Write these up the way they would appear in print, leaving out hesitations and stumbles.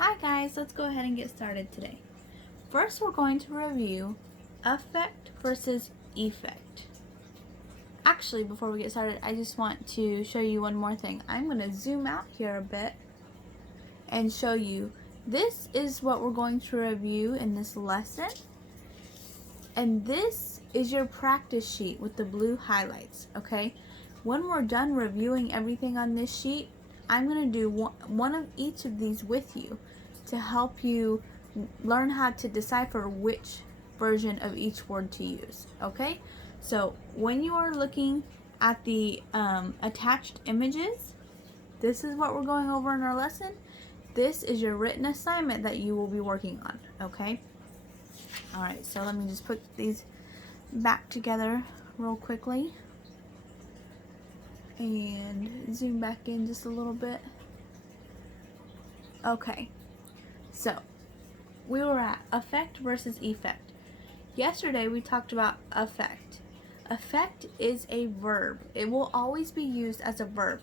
Hi guys, let's go ahead and get started today. First, we're going to review affect versus effect. Actually, before we get started, I just want to show you one more thing. I'm going to zoom out here a bit and show you this is what we're going to review in this lesson. And this is your practice sheet with the blue highlights, okay? When we're done reviewing everything on this sheet, I'm going to do one of each of these with you to help you learn how to decipher which version of each word to use, okay? So when you are looking at the attached images, this is what we're going over in our lesson. This is your written assignment that you will be working on, okay? Alright, so let me just put these back together real quickly and zoom back in just a little bit. Okay, so we were at affect versus effect. Yesterday we talked about affect. Affect is a verb. It will always be used as a verb.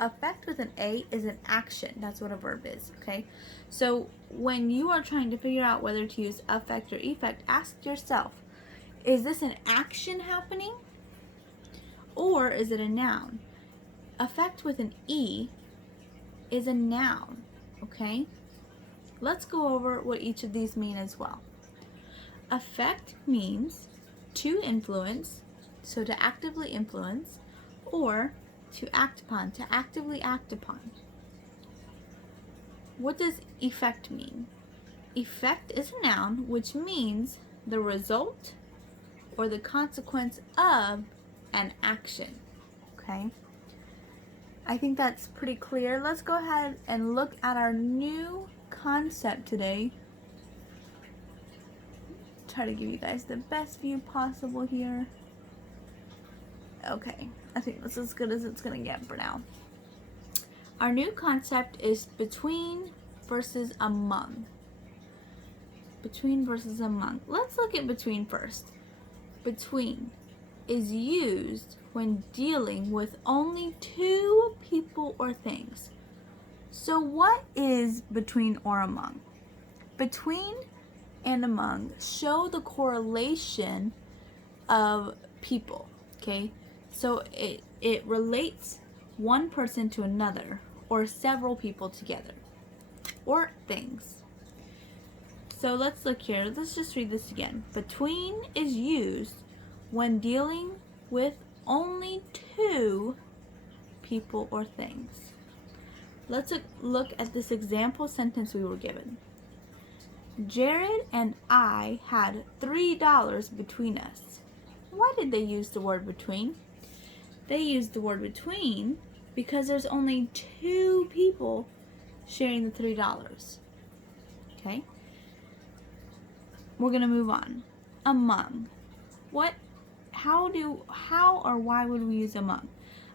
Affect with an A is an action. That's what a verb is, okay? So when you are trying to figure out whether to use affect or effect, ask yourself, is this an action happening or is it a noun? Affect with an E is a noun, okay? Let's go over what each of these mean as well. Affect means to influence, so to actively influence, or to act upon, to actively act upon. What does effect mean? Effect is a noun, which means the result or the consequence of an action, okay? I think that's pretty clear. Let's go ahead and look at our new concept today. Try to give you guys the best view possible here. Okay, I think that's as good as it's gonna get for now. Our new concept is between versus among. Between versus among. Let's look at between first. Between is used when dealing with only two people or things. So what is between or among? Between and among show the correlation of people, okay? So it relates one person to another or several people together or things. So let's look here. Let's just read this again. Between is used when dealing with only two people or things. Let's look at this example sentence we were given. Jared and I had $3 between us. Why did they use the word between? They used the word between because there's only two people sharing the $3. Okay? We're gonna move on. Among. How or why would we use among?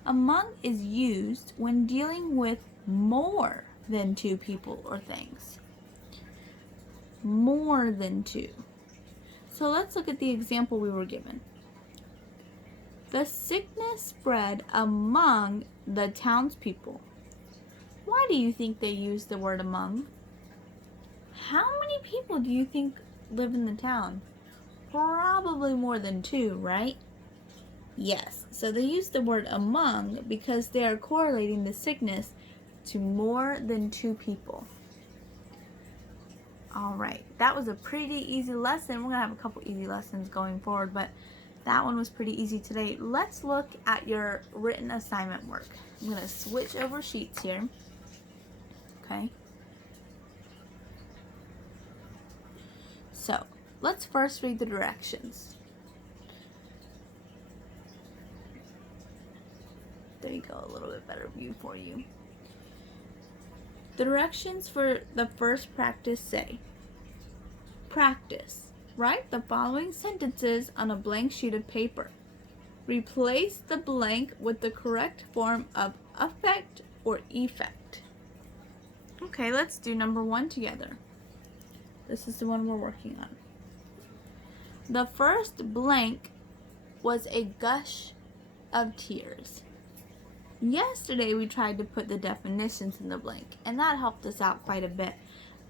Among is used when dealing with more than two people or things. More than two. So let's look at the example we were given. The sickness spread among the townspeople. Why do you think they use the word among? How many people do you think live in the town? Probably more than two, right? Yes, so they use the word among because they are correlating the sickness to more than two people. Alright, that was a pretty easy lesson. We're going to have a couple easy lessons going forward, but that one was pretty easy today. Let's look at your written assignment work. I'm going to switch over sheets here. Okay. So, let's first read the directions. There you go, a little bit better view for you. The directions for the first practice say, practice. Write the following sentences on a blank sheet of paper. Replace the blank with the correct form of affect or effect. Okay, let's do number one together. This is the one we're working on. The first blank was a gush of tears. Yesterday we tried to put the definitions in the blank, and that helped us out quite a bit.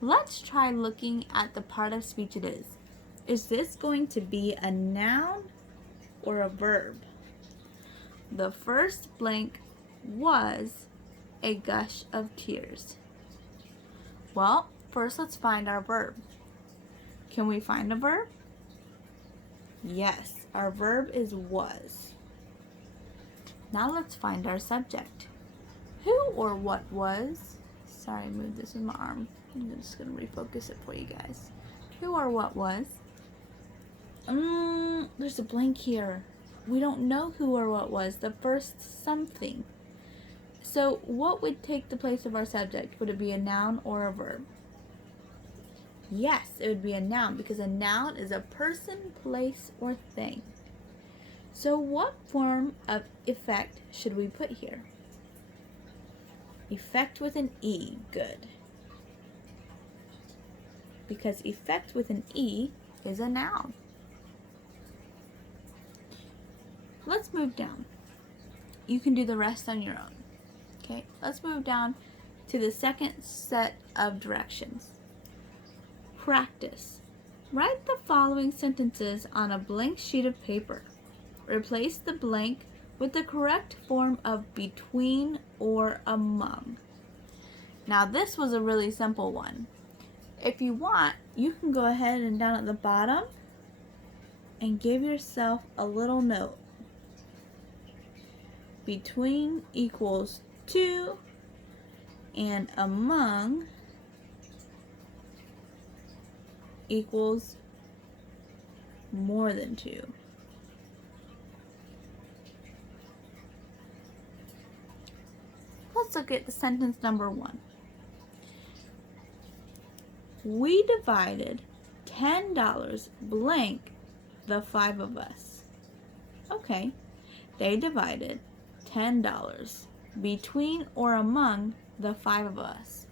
Let's try looking at the part of speech it is. Is this going to be a noun or a verb? The first blank was a gush of tears. Well, first let's find our verb. Can we find a verb? Yes, our verb is was. Now let's find our subject. Who or what was? Sorry, I moved this in my arm. I'm just going to refocus it for you guys. Who or what was? There's a blank here. We don't know who or what was the first something. So what would take the place of our subject? Would it be a noun or a verb? Yes, it would be a noun because a noun is a person, place, or thing. So what form of effect should we put here? Effect with an E, good. Because effect with an E is a noun. Let's move down. You can do the rest on your own. Okay, let's move down to the second set of directions. Practice. Write the following sentences on a blank sheet of paper. Replace the blank with the correct form of between or among. Now this was a really simple one. If you want, you can go ahead and down at the bottom and give yourself a little note. Between equals 2 and among equals more than 2. Let's look at the sentence number 1. We divided $10 blank the 5 of us. Okay, they divided $10 between or among the 5 of us.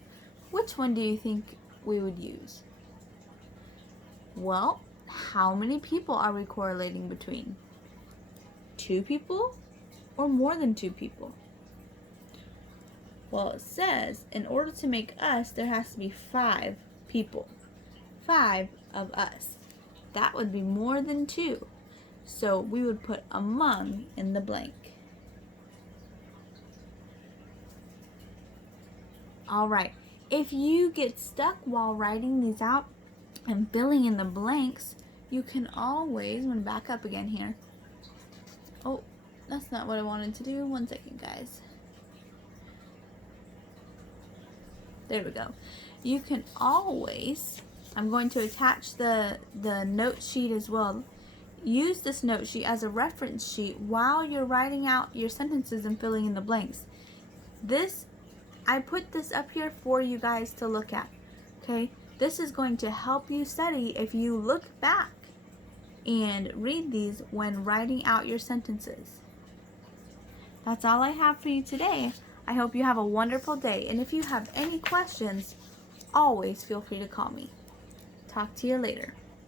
Which one do you think we would use? Well, how many people are we correlating between? 2 people or more than 2 people? Well, it says in order to make us, there has to be 5 people. 5 of us. That would be more than 2. So we would put among in the blank. Alright, if you get stuck while writing these out and filling in the blanks, you can always, I'm going to back up again here. Oh, that's not what I wanted to do. One second, guys. There we go. You can always, I'm going to attach the note sheet as well. Use this note sheet as a reference sheet while you're writing out your sentences and filling in the blanks. I put this up here for you guys to look at. Okay? This is going to help you study if you look back and read these when writing out your sentences. That's all I have for you today. I hope you have a wonderful day, and if you have any questions, always feel free to call me. Talk to you later.